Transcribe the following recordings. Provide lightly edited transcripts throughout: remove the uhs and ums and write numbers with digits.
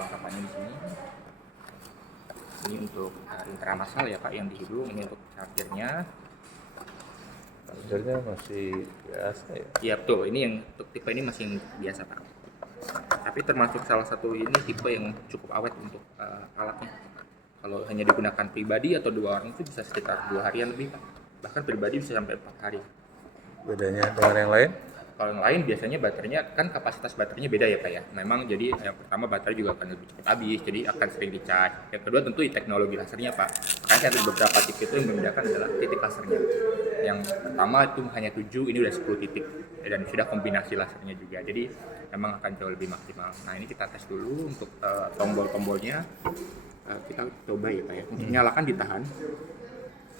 kelengkapannya di sini. Ini untuk intranasal ya Pak yang di hidung, ini untuk chargernya. Chargernya masih biasa ya? Iya betul, ini yang untuk tipe ini masih yang biasa Pak. Tapi termasuk salah satu ini tipe yang cukup awet untuk alatnya. Kalau hanya digunakan pribadi atau 2 orang itu bisa sekitar 2 harian lebih Pak. Bahkan pribadi bisa sampai 4 hari. Bedanya dengan yang lain? Kalau yang lain biasanya baterainya kan kapasitas baterainya beda ya Pak ya. Memang jadi yang pertama baterai juga akan lebih cepat habis, jadi akan sering di-charge. Yang kedua tentu teknologi lasernya Pak. Karena ada beberapa titik itu yang membedakan adalah titik lasernya. Yang pertama itu hanya 7, ini udah 10 titik dan sudah kombinasi lasernya juga. Jadi memang akan jauh lebih maksimal. Nah ini kita tes dulu untuk tombol-tombolnya. Kita coba ya Pak ya. Untuk nyalakan ditahan.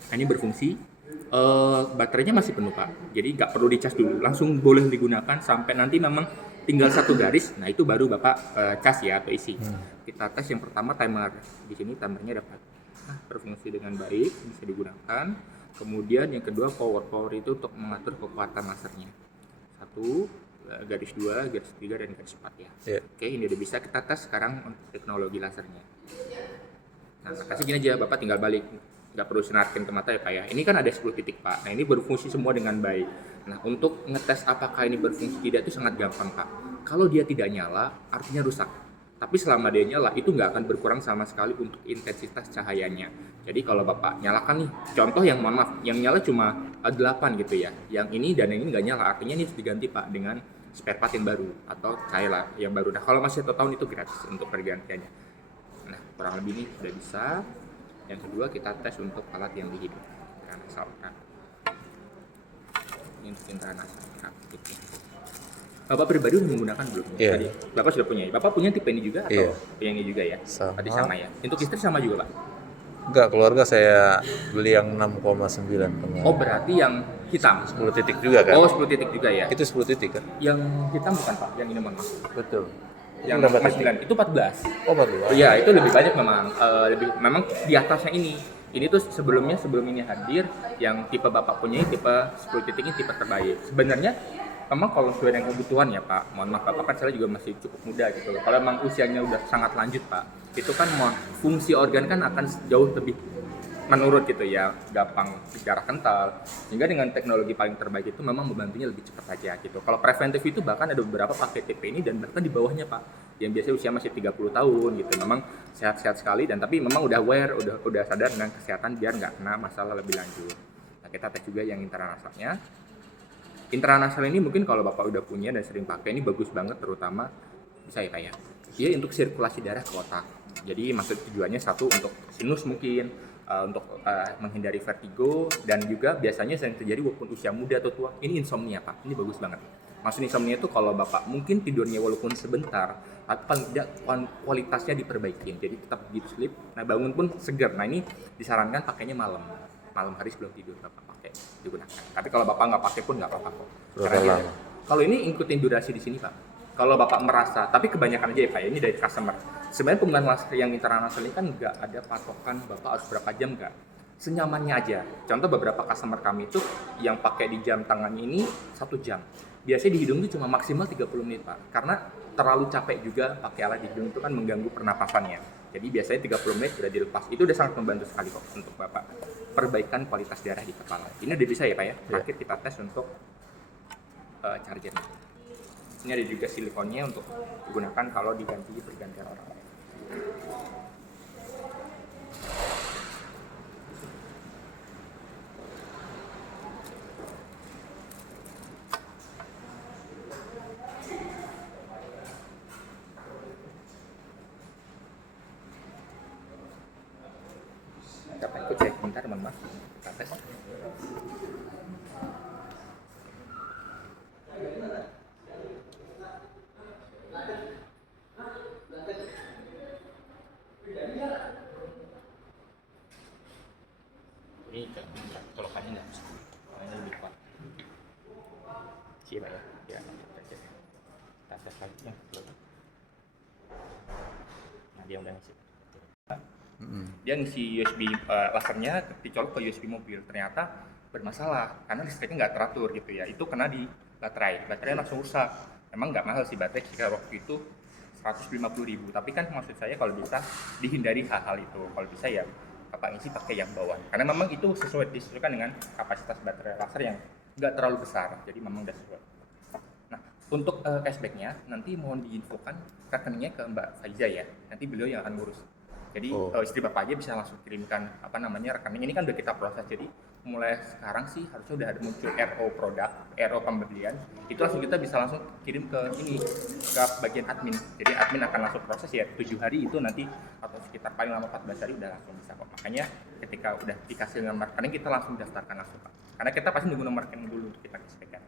Nah, ini berfungsi. Baterainya masih penuh Pak, jadi nggak perlu dicas dulu, langsung boleh digunakan sampai nanti memang tinggal 1 garis. Nah itu baru Bapak cas ya atau isi. Kita tes yang pertama timer. Di sini timernya dapat berfungsi dengan baik, bisa digunakan. Kemudian yang kedua power itu untuk mengatur kekuatan lasernya. 1, garis 2, garis 3 dan garis 4 ya. Oke, ini udah bisa kita tes sekarang untuk teknologi lasernya. Nah kasih gini aja, Bapak tinggal balik, nggak perlu senarkin ke mata ya Pak ya. Ini kan ada 10 titik Pak. Nah ini berfungsi semua dengan baik. Nah untuk ngetes apakah ini berfungsi tidak itu sangat gampang Pak. Kalau dia tidak nyala artinya rusak. Tapi selama dia nyala itu nggak akan berkurang sama sekali untuk intensitas cahayanya. Jadi kalau Bapak nyalakan nih, contoh yang mohon maaf, yang nyala cuma 8 gitu ya. Yang ini dan yang ini nggak nyala, artinya ini harus diganti Pak dengan spare part yang baru atau cahaya yang baru. Nah kalau masih 1 tahun itu gratis untuk pergantiannya. Nah kurang lebih ini sudah bisa. Yang kedua kita tes untuk alat yang di hidung, intranasal. Ini untuk intranasal. Bapak pribadi sudah menggunakan belum? Iya. Tadi Bapak sudah punya. Bapak punya tipe ini juga atau yang ini juga ya? Sama. Tadi sama ya. Untuk istri sama juga Pak? Enggak, keluarga saya beli yang 6,9. Oh berarti yang hitam? 10 titik juga kan? Oh 10 titik juga ya? Itu 10 titik kan? Yang hitam bukan Pak? Yang ini mohon maaf. Betul. Yang berapa Mas titik? bilang itu 14. Oh 14. Iya itu lebih banyak memang. Memang di atasnya ini. Ini tuh sebelum ini hadir, yang tipe Bapak punya tipe 10 titik ini tipe terbaik. Sebenarnya memang kalau sesuai dengan kebutuhan ya Pak, mohon maaf Bapak kan saya juga masih cukup muda gitu. Kalau memang usianya udah sangat lanjut Pak, itu kan fungsi organ kan akan jauh lebih menurut gitu ya, gampang darah kental. Sehingga dengan teknologi paling terbaik itu memang membantunya lebih cepat aja gitu. Kalau preventif itu bahkan ada beberapa pakai tipe ini dan bahkan di bawahnya Pak, yang biasanya usia masih 30 tahun gitu. Memang sehat-sehat sekali dan tapi memang udah aware, udah sadar dengan kesehatan biar nggak kena masalah lebih lanjut. Nah kita tes juga yang intranasalnya. Intranasal ini mungkin kalau Bapak udah punya dan sering pakai ini bagus banget, terutama bisa ya Pak ya. Dia untuk sirkulasi darah ke otak. Jadi maksud tujuannya satu untuk sinus mungkin, untuk menghindari vertigo, dan juga biasanya sering terjadi walaupun usia muda atau tua, ini insomnia Pak. Ini bagus banget. Maksud insomnia itu kalau Bapak mungkin tidurnya walaupun sebentar, tapi paling tidak kualitasnya diperbaikin. Jadi tetap deep sleep. Nah bangun pun segar. Nah ini disarankan pakainya malam hari sebelum tidur Bapak pakai digunakan. Tapi kalau Bapak nggak pakai pun nggak apa-apa kok. Karena kalau ini ikutin durasi di sini Pak. Kalau Bapak merasa, tapi kebanyakan aja ya Pak, ini dari customer. Sebenarnya penggunaan laser yang intranasal ini kan nggak ada patokan Bapak harus berapa jam nggak. Senyamannya aja. Contoh beberapa customer kami itu yang pakai di jam tangannya ini 1 jam. Biasanya di hidung itu cuma maksimal 30 menit Pak. Karena terlalu capek juga pakai alat di hidung itu kan mengganggu pernapasannya. Jadi biasanya 30 menit sudah dilepas. Itu udah sangat membantu sekali kok untuk Bapak perbaikan kualitas darah di kepala. Ini udah bisa ya Pak ya. Terakhir kita tes untuk chargernya. Ini ada juga silikonnya untuk digunakan kalau diganti pergantian orang. Dapat ikut saya sebentar, mohon maaf. Kita tes. Ini colokannya nggak bisa, ini lebih kuat. Siapa ya? Ya, kita tes lagi ya. Nah dia udah ngisi. Dia ngisi USB lasernya dicolok ke USB mobil, ternyata bermasalah karena listriknya nggak teratur gitu ya. Itu kena di baterai langsung rusak. Memang nggak mahal sih baterai, jika waktu itu 150.000. Tapi kan maksud saya kalau bisa dihindari hal-hal itu. Kalau bisa ya Bapak ngisi pakai yang bawaan. Karena memang itu disesuaikan dengan kapasitas baterai laser yang nggak terlalu besar. Jadi memang udah sesuai. Nah, untuk cashbacknya nanti mohon diinfokan rekeningnya ke Mbak Faiza ya. Nanti beliau yang akan ngurus. Jadi istri Bapak aja bisa langsung kirimkan rekening. Ini kan udah kita proses. Jadi mulai sekarang sih harusnya udah ada muncul RO produk, RO pembelian. Itu langsung kita bisa langsung kirim ke ini ke bagian admin. Jadi admin akan langsung proses ya 7 hari itu nanti atau sekitar paling lama 14 hari udah langsung bisa kok. Makanya ketika udah dikasih nomor rekening kita langsung daftarkan langsung Pak. Karena kita pasti nunggu nomor rekening dulu untuk kita cashback.